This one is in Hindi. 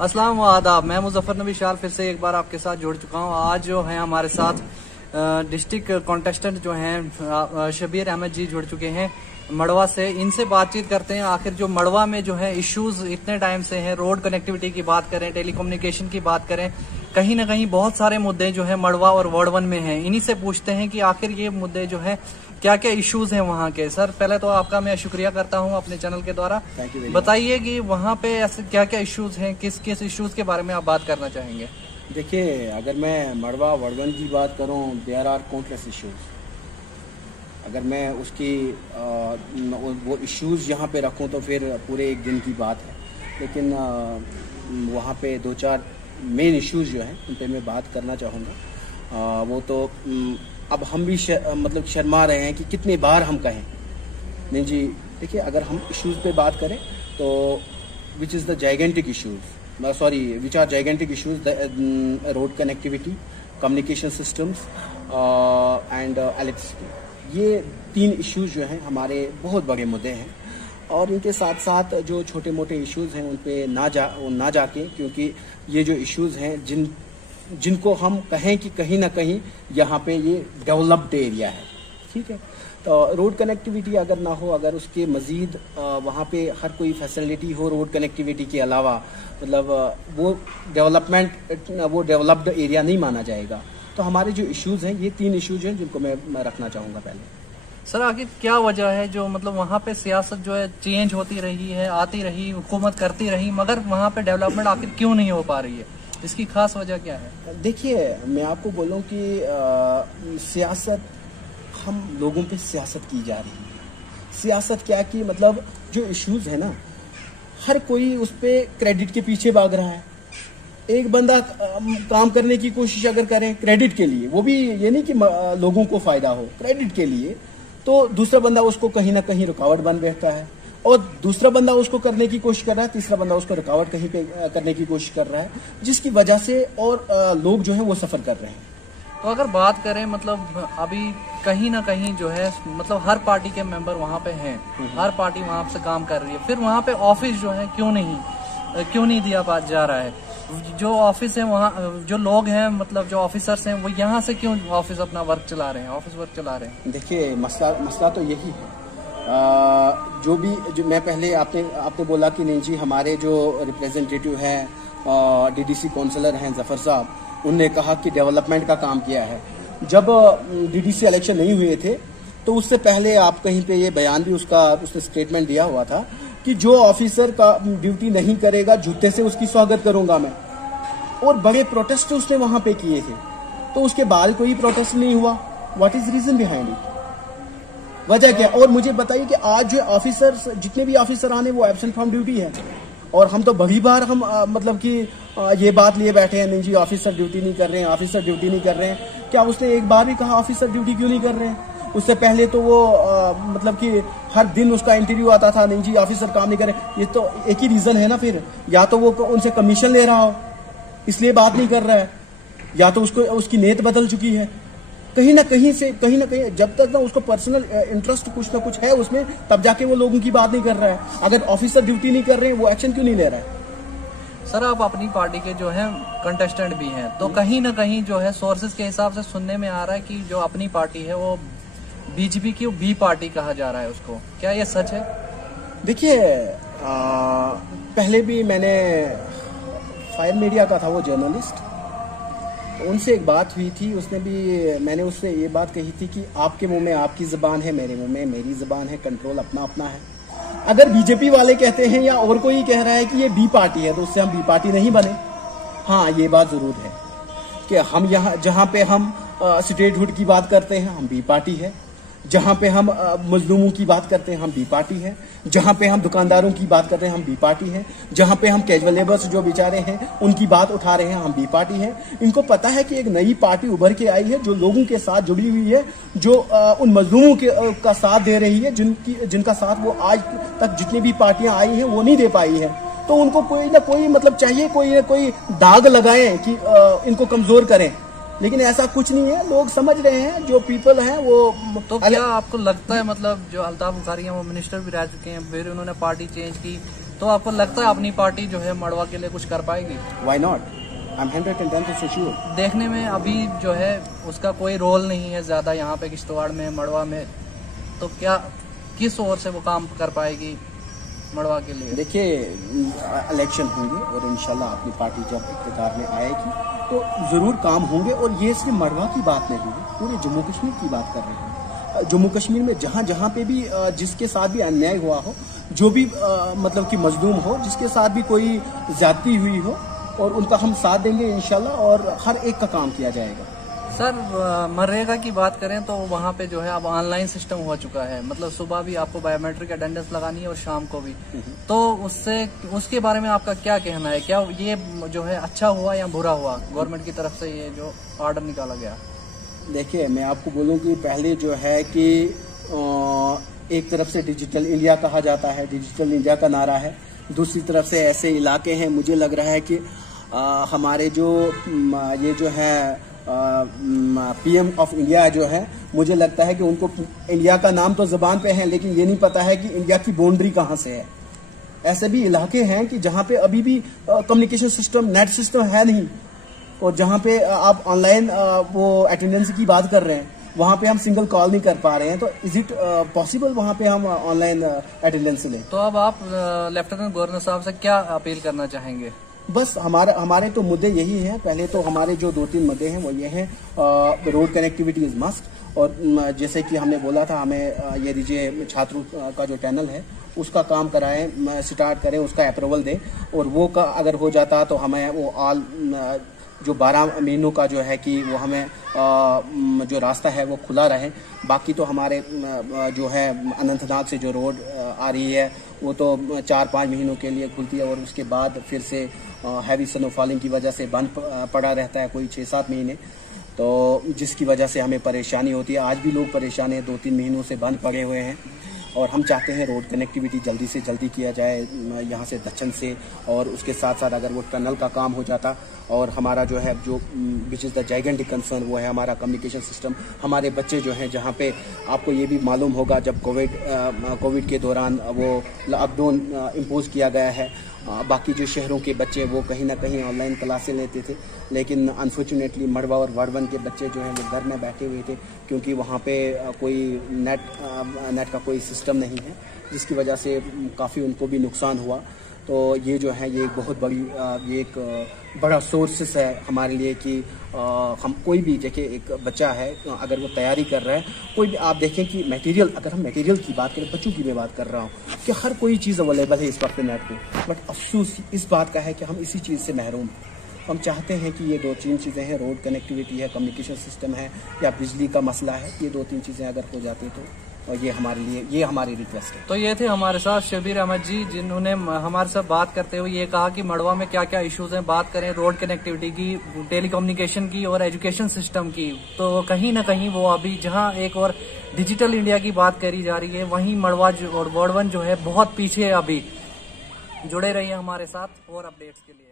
अस्सलाम व आदाब। मैं मुजफ्फर नबी शाल फिर से एक बार आपके साथ जुड़ चुका हूँ। आज जो है हमारे साथ डिस्ट्रिक्ट कॉन्टेस्टेंट जो हैं शबीर अहमद जी जुड़ चुके हैं मड़वा से। इनसे बातचीत करते हैं आखिर जो मड़वा में जो है इश्यूज इतने टाइम से हैं, रोड कनेक्टिविटी की बात करें, टेलीकम्युनिकेशन की बात करें, कहीं ना कहीं बहुत सारे मुद्दे जो है मड़वा और वार्ड 1 में हैं। इन्हीं से पूछते हैं कि आखिर ये मुद्दे जो है क्या क्या इश्यूज हैं वहाँ के। सर पहले तो आपका मैं शुक्रिया करता हूँ अपने चैनल के द्वारा। बताइए कि वहाँ पे ऐसे क्या क्या इश्यूज हैं, किस किस इश्यूज के बारे में आप बात करना चाहेंगे। देखिए, अगर मैं मड़वा वार्ड 1 की बात करूँ, देयर आर काउंटलेस इश्यूज। अगर मैं उसकी वो इश्यूज यहाँ पे रखूँ तो फिर पूरे एक दिन की बात है, लेकिन वहाँ पे 2-4 मेन इश्यूज जो हैं उन पे मैं बात करना चाहूँगा। वो तो अब हम भी मतलब शर्मा रहे हैं कि कितनी बार हम कहें। नहीं जी, देखिए, अगर हम इश्यूज पे बात करें तो which is the gigantic issues, sorry which are gigantic issues, the road connectivity, communication systems and electricity. ये 3 इश्यूज जो हैं हमारे बहुत बड़े मुद्दे हैं, और इनके साथ साथ जो छोटे मोटे इश्यूज हैं उन पे ना जाके, क्योंकि ये जो इश्यूज हैं जिनको हम कहें कि कहीं ना कहीं यहाँ पे ये डेवलप्ड एरिया है, ठीक है। तो रोड कनेक्टिविटी अगर ना हो, अगर उसके मजीद वहाँ पे हर कोई फैसिलिटी हो रोड कनेक्टिविटी के अलावा, मतलब वो डेवलप्ड एरिया नहीं माना जाएगा। तो हमारे जो इश्यूज हैं, ये 3 इश्यूज हैं जिनको मैं रखना चाहूँगा पहले। सर आखिर क्या वजह है जो मतलब वहाँ पे सियासत जो है चेंज होती रही है, आती रही, हुकूमत करती रही, मगर वहाँ पे डेवलपमेंट आखिर क्यों नहीं हो पा रही है? इसकी खास वजह क्या है? देखिए, मैं आपको बोलूं कि सियासत, हम लोगों पे सियासत की जा रही है। सियासत क्या कि मतलब जो इश्यूज है ना, हर कोई उस पे क्रेडिट के पीछे भाग रहा है। एक बंदा काम करने की कोशिश अगर करें क्रेडिट के लिए, वो भी ये नहीं कि लोगों को फायदा हो, क्रेडिट के लिए, तो दूसरा बंदा उसको कहीं ना कहीं रुकावट बन बैठता है, और दूसरा बंदा उसको करने की कोशिश कर रहा है, तीसरा बंदा उसको रुकावट कहीं पे करने की कोशिश कर रहा है, जिसकी वजह से और लोग जो हैं वो सफर कर रहे हैं। तो अगर बात करें मतलब अभी कहीं ना कहीं जो है मतलब हर पार्टी के मेंबर वहाँ पे हैं, हर पार्टी वहाँ से काम कर रही है, फिर वहाँ पे ऑफिस जो है क्यों नहीं दिया जा रहा है? जो ऑफिस है वहाँ जो लोग हैं, मतलब जो ऑफिसर्स हैं, वो यहाँ से क्यों ऑफिस अपना वर्क चला रहे हैं, ऑफिस वर्क चला रहे हैं? देखिए, मसला तो यही है। जो मैं पहले आपने बोला कि नहीं जी, हमारे जो रिप्रेजेंटेटिव हैं डीडीसी काउंसलर हैं जफर साहब, उनने कहा कि डेवलपमेंट का काम किया है। जब डीडीसी इलेक्शन नहीं हुए थे तो उससे पहले आप कहीं पे ये बयान भी उसने स्टेटमेंट दिया हुआ था कि जो ऑफिसर का ड्यूटी नहीं करेगा जूते से उसकी स्वागत करूंगा मैं, और बड़े प्रोटेस्ट उसने वहां पे किए थे। तो उसके बाद कोई प्रोटेस्ट नहीं हुआ। What is reason behind it? वजह क्या? और मुझे बताइए कि आज जो ऑफिसर्स, जितने भी ऑफिसर आने, वो एब्सेंट फ्रॉम ड्यूटी है, और हम तो बड़ी बार हम मतलब कि ये बात लिए बैठे हैं, नहीं जी ऑफिसर ड्यूटी नहीं कर रहे हैं, ऑफिसर ड्यूटी नहीं कर रहे हैं। क्या उसने एक बार भी कहा ऑफिसर ड्यूटी क्यों नहीं कर रहे हैं? उससे पहले तो वो मतलब कि हर दिन उसका इंटरव्यू आता था, नहीं जी ऑफिसर काम नहीं कर रहे। ये तो एक ही रीजन है ना फिर, या तो वो उनसे कमीशन ले रहा हो इसलिए बात नहीं कर रहा है, या तो उसकी नीयत बदल चुकी है। कहीं ना कहीं जब तक ना उसको पर्सनल इंटरेस्ट कुछ ना कुछ है उसमें, तब जाके वो लोगों की बात नहीं कर रहा है। अगर ऑफिसर ड्यूटी नहीं कर रहे हैं, वो एक्शन क्यों नहीं ले रहा है? सर आप अपनी पार्टी के जो है कंटेस्टेंट भी हैं, तो कहीं ना कहीं जो है सोर्सेज के हिसाब से सुनने में आ रहा है कि जो अपनी पार्टी है वो बीजेपी की बी पार्टी कहा जा रहा है उसको। क्या ये सच है? देखिए, पहले भी मैंने फायर मीडिया का था वो जर्नलिस्ट, उनसे एक बात हुई थी, मैंने उससे ये बात कही थी कि आपके मुंह में आपकी ज़बान है, मेरे मुंह में मेरी ज़बान है, कंट्रोल अपना अपना है। अगर बीजेपी वाले कहते हैं या और कोई कह रहा है कि ये बी पार्टी है, तो उससे हम बी पार्टी नहीं बने। हाँ, ये बात ज़रूर है कि हम यहाँ जहाँ पे हम स्टेटहुड की बात करते हैं, हम बी पार्टी है। जहाँ पे हम मजलूमों की बात करते हैं, हम बी पार्टी है। जहाँ पे हम दुकानदारों की बात करते हैं, हम बी पार्टी है। जहाँ पे हम कैजुअल लेबर्स जो बेचारे हैं उनकी बात उठा रहे हैं, हम बी पार्टी है। इनको पता है कि एक नई पार्टी उभर के आई है जो लोगों के साथ जुड़ी हुई है, जो उन मजलूमों का साथ दे रही है, जिनका साथ वो आज तक जितनी भी पार्टियां आई हैं वो नहीं दे पाई है। तो उनको कोई ना कोई मतलब चाहिए, कोई ना कोई दाग लगाएं कि इनको कमजोर करें, लेकिन ऐसा कुछ नहीं है। लोग समझ रहे हैं, जो पीपल हैं वो। तो क्या आपको लगता है मतलब जो अल्ताफ बुखारी हैं वो मिनिस्टर भी रह चुके हैं, फिर उन्होंने पार्टी चेंज की, तो आपको लगता है अपनी पार्टी जो है मड़वा के लिए कुछ कर पाएगी? Why not? I'm 110% sure. देखने में अभी जो है उसका कोई रोल नहीं है ज्यादा यहाँ पे किश्तवाड़ में, मड़वा में, तो क्या किस ओर से वो काम कर पाएगी मड़वा के लिए? देखिए, इलेक्शन होंगे और इंशाल्लाह अपनी पार्टी जब इक़्तिदार में आएगी तो जरूर काम होंगे। और ये सिर्फ मड़वा की बात नहीं है, पूरे जम्मू कश्मीर की बात कर रहे हैं। जम्मू कश्मीर में जहाँ जहाँ पे भी जिसके साथ भी अन्याय हुआ हो, जो भी मतलब कि मजलूम हो, जिसके साथ भी कोई ज्यादती हुई हो, और उनका हम साथ देंगे इंशाल्लाह, और हर एक का काम किया जाएगा। सर, मनरेगा की बात करें तो वहाँ पे जो है अब ऑनलाइन सिस्टम हो चुका है, मतलब सुबह भी आपको बायोमेट्रिक अटेंडेंस लगानी है और शाम को भी। तो उसके बारे में आपका क्या कहना है? क्या ये जो है अच्छा हुआ या बुरा हुआ गवर्नमेंट की तरफ से ये जो ऑर्डर निकाला गया? देखिए, मैं आपको बोलूँ कि पहले जो है कि एक तरफ से डिजिटल इंडिया कहा जाता है, डिजिटल इंडिया का नारा है, दूसरी तरफ से ऐसे इलाके हैं, मुझे लग रहा है कि हमारे जो ये जो है PM ऑफ इंडिया जो है, मुझे लगता है कि उनको इंडिया का नाम तो जबान पे है, लेकिन ये नहीं पता है कि इंडिया की बाउंड्री कहाँ से है। ऐसे भी इलाके हैं कि जहाँ पे अभी भी कम्युनिकेशन सिस्टम, नेट सिस्टम है नहीं, और जहाँ पे आप ऑनलाइन वो अटेंडेंस की बात कर रहे हैं, वहाँ पे हम सिंगल कॉल नहीं कर पा रहे हैं। तो इज इट पॉसिबल वहाँ पे हम ऑनलाइन अटेंडेंस लें? तो अब आप लेफ्टिनेंट गवर्नर साहब से क्या अपील करना चाहेंगे? बस हमारे तो मुद्दे यही हैं। पहले तो हमारे जो 2-3 मुद्दे हैं वो ये हैं, रोड कनेक्टिविटी इज मस्ट, और जैसे कि हमने बोला था, हमें ये दीजिए छात्रों का जो टनल है उसका काम कराएं, स्टार्ट करें, उसका अप्रूवल दें, और वो का अगर हो जाता तो हमें वो ऑल जो 12 महीनों का जो है कि वो हमें जो रास्ता है वो खुला रहे। बाकी तो हमारे जो है अनंतनाग से जो रोड आ रही है वो तो 4-5 महीनों के लिए खुलती है, और उसके बाद फिर से हैवी स्नोफॉलिंग की वजह से बंद पड़ा रहता है कोई 6-7 महीने, तो जिसकी वजह से हमें परेशानी होती है। आज भी लोग परेशान हैं, 2-3 महीनों से बंद पड़े हुए हैं, और हम चाहते हैं रोड कनेक्टिविटी जल्दी से जल्दी किया जाए यहाँ से दक्षिण से, और उसके साथ साथ अगर वो टनल का काम हो जाता, और हमारा जो है जो विच इज़ द जाइगेंटिक कंसर्न वो है हमारा कम्युनिकेशन सिस्टम। हमारे बच्चे जो हैं, जहाँ पे आपको ये भी मालूम होगा जब कोविड के दौरान वो लॉकडाउन इम्पोज किया गया है, बाकी जो शहरों के बच्चे वो कहीं ना कहीं ऑनलाइन क्लासें लेते थे, लेकिन अनफॉर्चुनेटली मड़वा और वार्डवन के बच्चे जो हैं वो घर में बैठे हुए थे, क्योंकि वहाँ पे कोई नेट का कोई सिस्टम नहीं है, जिसकी वजह से काफ़ी उनको भी नुकसान हुआ। तो ये जो है ये एक बहुत बड़ी ये एक बड़ा सोर्सेस है हमारे लिए कि हम कोई भी देखिए, एक बच्चा है अगर वो तैयारी कर रहा है, कोई भी आप देखें कि मटेरियल, अगर हम मटेरियल की बात करें, बच्चों की मैं बात कर रहा हूँ कि हर कोई चीज़ अवेलेबल है इस वक्त नेट पे, बट अफसोस इस बात का है कि हम इसी चीज़ से महरूम हैं। हम चाहते हैं कि ये 2-3 चीज़ें हैं, रोड कनेक्टिविटी है, कम्युनिकेशन सिस्टम है, या बिजली का मसला है, ये 2-3 चीज़ें अगर हो जाती तो और ये हमारे लिए, ये हमारी रिक्वेस्ट है। तो ये थे हमारे साथ शबीर अहमद जी, जिन्होंने हमारे साथ बात करते हुए ये कहा कि मड़वा में क्या क्या इश्यूज हैं। बात करें रोड कनेक्टिविटी की, टेलीकम्युनिकेशन की और एजुकेशन सिस्टम की, तो कहीं ना कहीं वो अभी जहां एक और डिजिटल इंडिया की बात करी जा रही है, वहीं मड़वा और वार्डवन जो है बहुत पीछे। अभी जुड़े रहिए हमारे साथ और अपडेट्स के लिए।